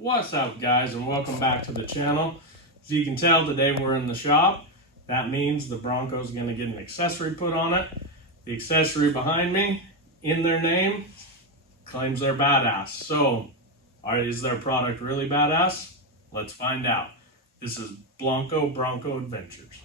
What's up, guys, and welcome back to the channel. As you can tell, today we're in the shop. That means the Bronco's going to get an accessory put on it. The accessory behind me, in their name, claims they're badass. So, is their product really badass? Let's find out. This is Blanco Bronco Adventures.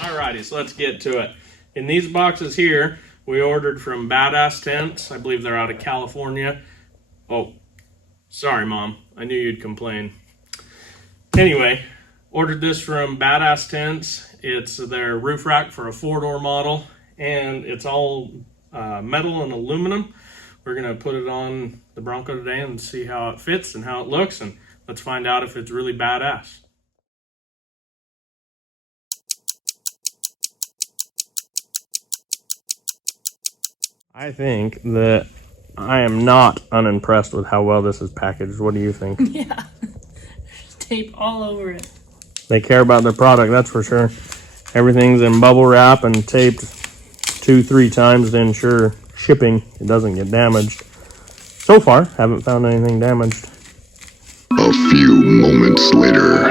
Alrighty, so let's get to it. In these boxes here, we ordered from Badass Tents. I believe they're out of California. Oh, sorry, Mom. I knew you'd complain. Anyway, ordered this from Badass Tents. It's their roof rack for a 4-door model, and it's all metal and aluminum. We're going to put it on the Bronco today and see how it fits and how it looks, and let's find out if it's really badass. I think that I am not unimpressed with how well this is packaged. What do you think? Yeah. There's tape all over it. They care about their product, that's for sure. Everything's in bubble wrap and taped 2-3 times to ensure shipping it doesn't get damaged. So far, haven't found anything damaged. A few moments later.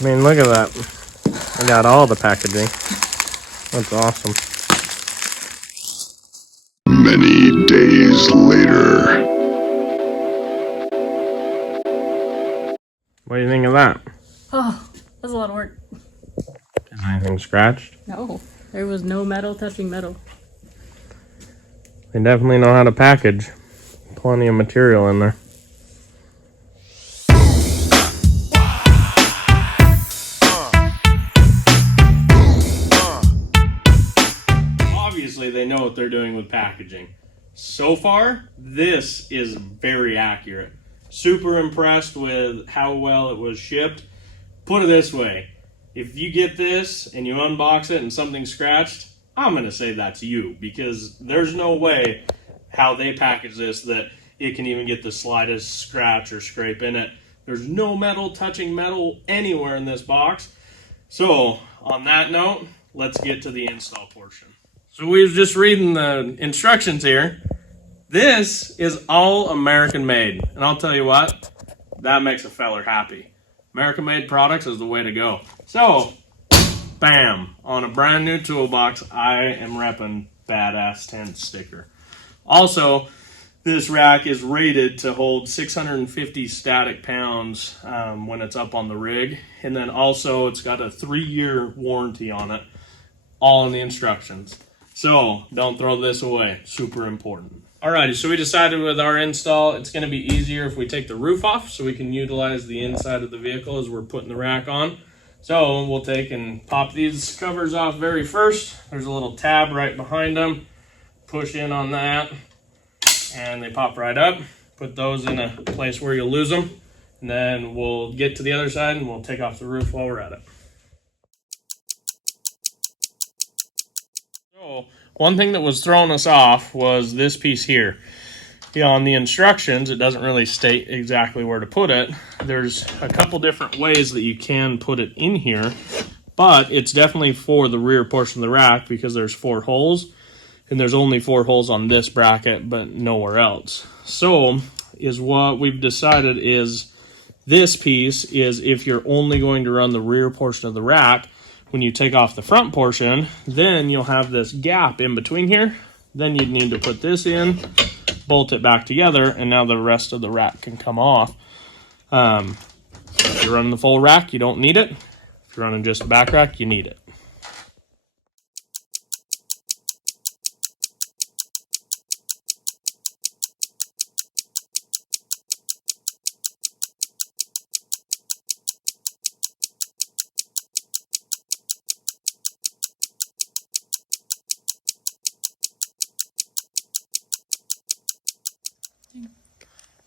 I mean, look at that. I got all the packaging. That's awesome. Many days later. What do you think of that? Oh, that's a lot of work. Is anything scratched? No, there was no metal touching metal. They definitely know how to package. Plenty of material in there. Obviously, they know what they're doing with packaging. So far, this is very accurate. Super impressed with how well it was shipped. Put it this way, if you get this and you unbox it and something's scratched, I'm going to say that's you, because there's no way how they package this that it can even get the slightest scratch or scrape in it. There's no metal touching metal anywhere in this box. So, on that note, let's get to the install portion. So we was just reading the instructions here. This is all American made. And I'll tell you what, that makes a feller happy. American made products is the way to go. So, bam, on a brand new toolbox, I am repping Badass Tent sticker. Also, this rack is rated to hold 650 static pounds when it's up on the rig. And then also, it's got a 3-year warranty on it, all in the instructions. So, don't throw this away. Super important. Alrighty, so we decided with our install, it's going to be easier if we take the roof off so we can utilize the inside of the vehicle as we're putting the rack on. So, we'll take and pop these covers off very first. There's a little tab right behind them. Push in on that, and they pop right up. Put those in a place where you'll lose them. And then we'll get to the other side and we'll take off the roof while we're at it. So, one thing that was throwing us off was this piece here. On the instructions, it doesn't really state exactly where to put it. There's a couple different ways that you can put it in here, but it's definitely for the rear portion of the rack because there's 4 holes, and there's only 4 holes on this bracket, but nowhere else. So, is what we've decided is this piece is if you're only going to run the rear portion of the rack. When you take off the front portion, then you'll have this gap in between here. Then you'd need to put this in, bolt it back together, and now the rest of the rack can come off. If you're running the full rack, you don't need it. If you're running just the back rack, you need it.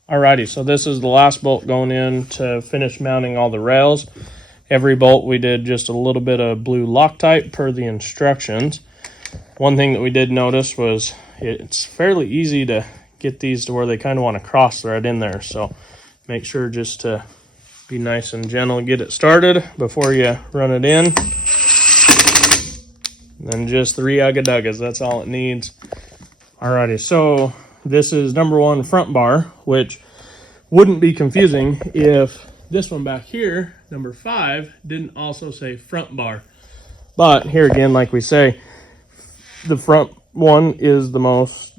Alrighty, so this is the last bolt going in to finish mounting all the rails. Every bolt we did just a little bit of blue Loctite per the instructions. One thing that we did notice was it's fairly easy to get these to where they kind of want to cross thread in there. So make sure just to be nice and gentle and get it started before you run it in. And then just 3 ugga-duggas, that's all it needs. Alrighty, so this is number 1 front bar, which wouldn't be confusing if this one back here, number 5, didn't also say front bar. But here again, like we say, the front one is the most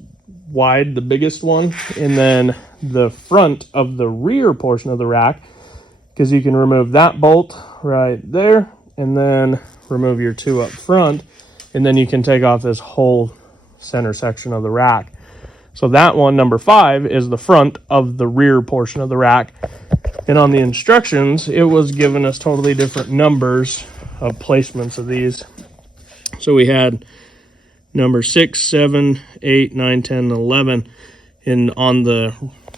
wide, the biggest one, and then the front of the rear portion of the rack, because you can remove that bolt right there and then remove your 2 up front, and then you can take off this whole center section of the rack. So that one, number 5, is the front of the rear portion of the rack. And on the instructions, it was giving us totally different numbers of placements of these. So we had number 6, 7, 8, 9, 10, 11. And on the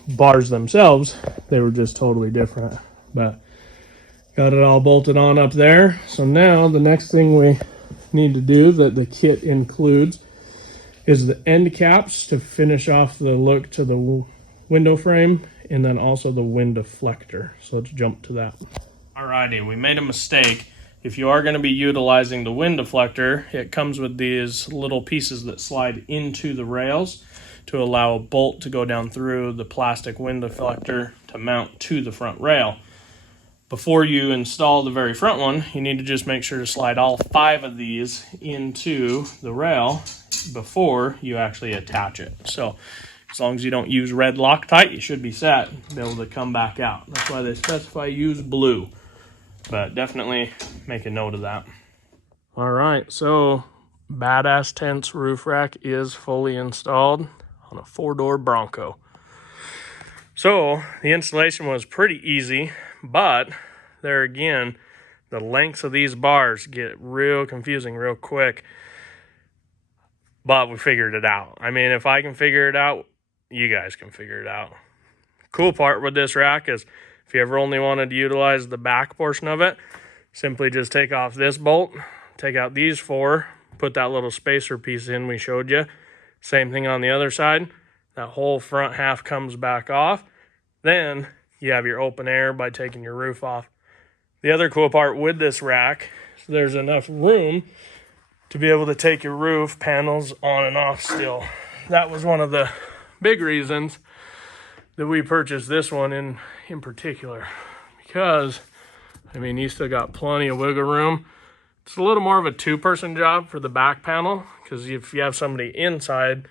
bars themselves, they were just totally different. But got it all bolted on up there. So now the next thing we need to do that the kit includes is the end caps to finish off the look to the window frame, and then also the wind deflector. So let's jump to that. Alrighty, we made a mistake. If you are going to be utilizing the wind deflector, it comes with these little pieces that slide into the rails to allow a bolt to go down through the plastic wind deflector to mount to the front rail. Before you install the very front one, you need to just make sure to slide all 5 of these into the rail before you actually attach it. So as long as you don't use red Loctite, you should be set to be able to come back out. That's why they specify use blue, but definitely make a note of that. All right, so Badass Tents roof rack is fully installed on a 4-door Bronco. So the installation was pretty easy, but there again, the lengths of these bars get real confusing real quick. But we figured it out. I mean, if I can figure it out, you guys can figure it out. Cool part with this rack is if you ever only wanted to utilize the back portion of it, simply just take off this bolt, take out these 4, put that little spacer piece in we showed you. Same thing on the other side. That whole front half comes back off. Then you have your open air by taking your roof off. The other cool part with this rack is there's enough room to be able to take your roof panels on and off still. That was one of the big reasons that we purchased this one in particular, because I mean, you still got plenty of wiggle room. It's a little more of a 2-person job for the back panel, because if you have somebody inside,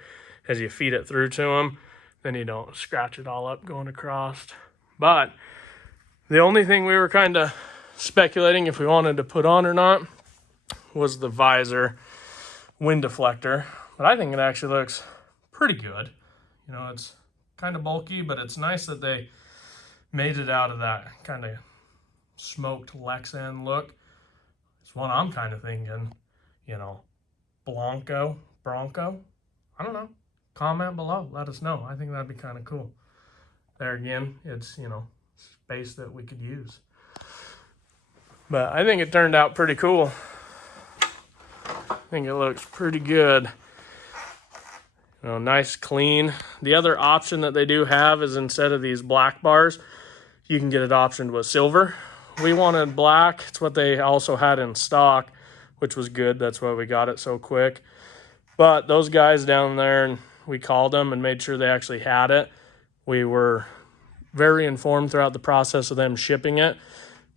as you feed it through to them, then you don't scratch it all up going across. But the only thing we were kind of speculating if we wanted to put on or not was the visor wind deflector. But I think it actually looks pretty good. You know, it's kind of bulky, but it's nice that they made it out of that kind of smoked Lexan look. It's one I'm kind of thinking, you know, Blanco Bronco. I don't know. Comment below. Let us know. I think that'd be kind of cool. There again, it's, you know, space that we could use. But I think it turned out pretty cool. I think it looks pretty good. You know, nice, clean. The other option that they do have is instead of these black bars, you can get it optioned with silver. We wanted black. It's what they also had in stock, which was good. That's why we got it so quick. But those guys down there, and we called them and made sure they actually had it. We were very informed throughout the process of them shipping it.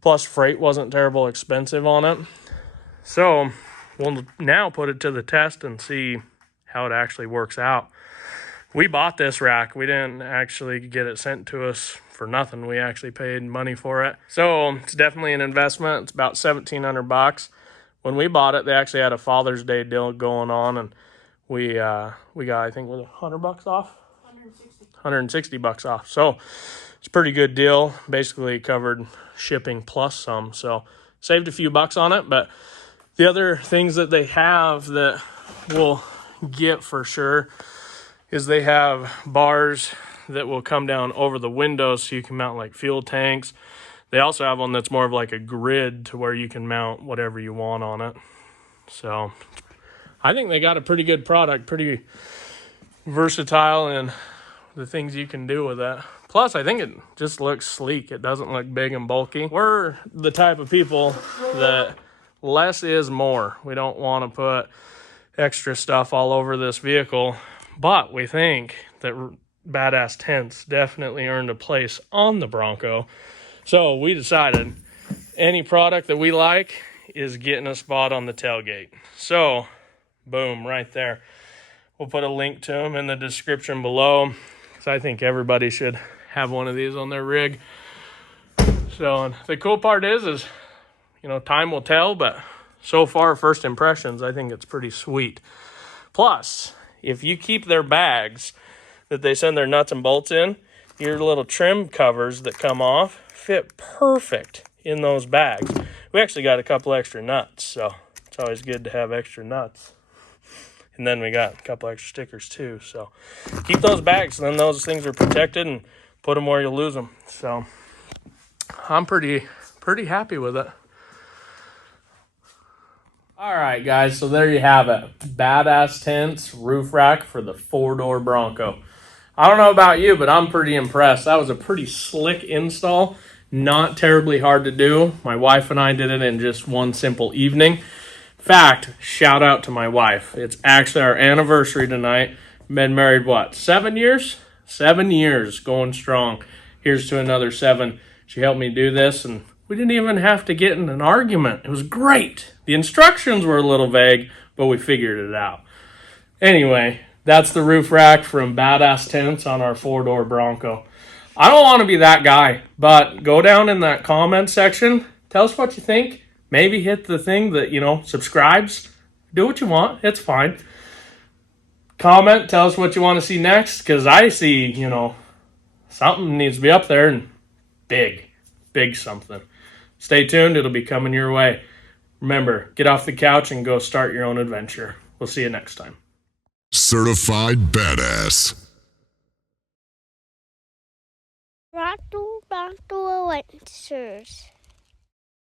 Plus, freight wasn't terrible expensive on it. So we'll now put it to the test and see how it actually works out. We bought this rack. We didn't actually get it sent to us for nothing. We actually paid money for it. So it's definitely an investment. It's about $1,700. When we bought it, they actually had a Father's Day deal going on, and we got, I think, was it $100 off? $160 off. So it's a pretty good deal. Basically covered shipping plus some. So saved a few bucks on it. But the other things that they have that we'll get for sure is they have bars that will come down over the windows so you can mount like fuel tanks. They also have one that's more of like a grid to where you can mount whatever you want on it. So I think they got a pretty good product, pretty versatile in the things you can do with that. Plus, I think it just looks sleek. It doesn't look big and bulky. We're the type of people that less is more. We don't want to put extra stuff all over this vehicle, but we think that badass tents definitely earned a place on the Bronco. So we decided any product that we like is getting a spot on the tailgate. So boom, right there. We'll put a link to them in the description below, because I think everybody should have one of these on their rig. So, and the cool part is, you know, time will tell, but so far, first impressions, I think it's pretty sweet. Plus, if you keep their bags that they send their nuts and bolts in, your little trim covers that come off fit perfect in those bags. We actually got a couple extra nuts, so it's always good to have extra nuts. And then we got a couple extra stickers too. So keep those bags, and then those things are protected, and put them where you lose them. So I'm pretty happy with it. All right, guys. So there you have it. Badass tents, roof rack for the 4-door Bronco. I don't know about you, but I'm pretty impressed. That was a pretty slick install. Not terribly hard to do. My wife and I did it in just one simple evening. Fact, shout out to my wife. It's actually our anniversary tonight. Been married, what, 7 years? 7 years, going strong. Here's to another 7. She helped me do this, and we didn't even have to get in an argument. It was great. The instructions were a little vague, but we figured it out. Anyway, that's the roof rack from Badass Tents on our 4-door Bronco. I don't want to be that guy, but go down in that comment section. Tell us what you think. Maybe hit the thing that, you know, subscribes. Do what you want. It's fine. Comment. Tell us what you want to see next. Because I see, you know, something needs to be up there. And big. Big something. Stay tuned. It'll be coming your way. Remember, get off the couch and go start your own adventure. We'll see you next time. Certified Badass. Bronco Adventures.